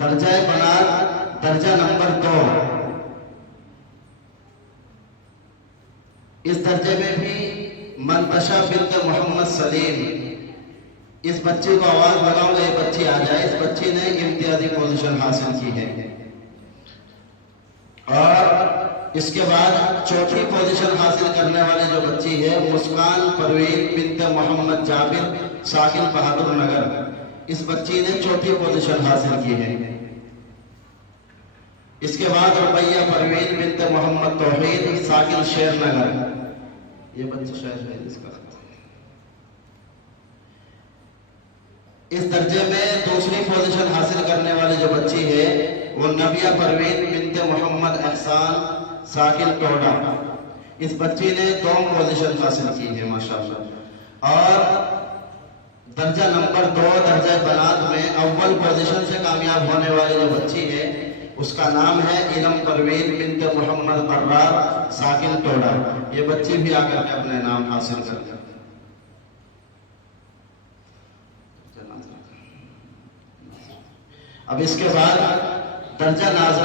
درجہ بنات درجہ نمبر 2، اس درجے میں بھی منتشا بنت محمد سلیم، اس بچی کو آواز لگاؤ گا، یہ بچی آ جائے۔ اس بچی نے امتیازی پوزیشن حاصل کی ہے۔ اور اس کے بعد چوتھی پوزیشن حاصل کرنے والے جو بچی ہے مسکان پروین بنت محمد جابر، ساکن بہادر نگر، اس بچی نے چوتھی پوزیشن حاصل کی ہے۔ اس کے بعد رقیہ پروین بنت محمد توحید، ساکن شیر نگر، یہ بچہ شاید ہے اس کا۔ اس درجے میں دوسری پوزیشن حاصل کرنے والی جو بچی ہے وہ نبیہ پروین بنت محمد احسان، ساکن ٹوڈا، اس بچی نے دوم پوزیشن حاصل کی ہے ماشاءاللہ۔ اور درجہ نمبر 2 درجہ بنات میں اول پوزیشن سے کامیاب ہونے والی جو بچی ہے اس کا نام ہے علم پروین بنت محمد قرار، ساکن ٹوڈا، یہ بچی بھی آ کر کے اپنے نام حاصل کر گئی۔ اب اس کے بعد درجہ نازلہ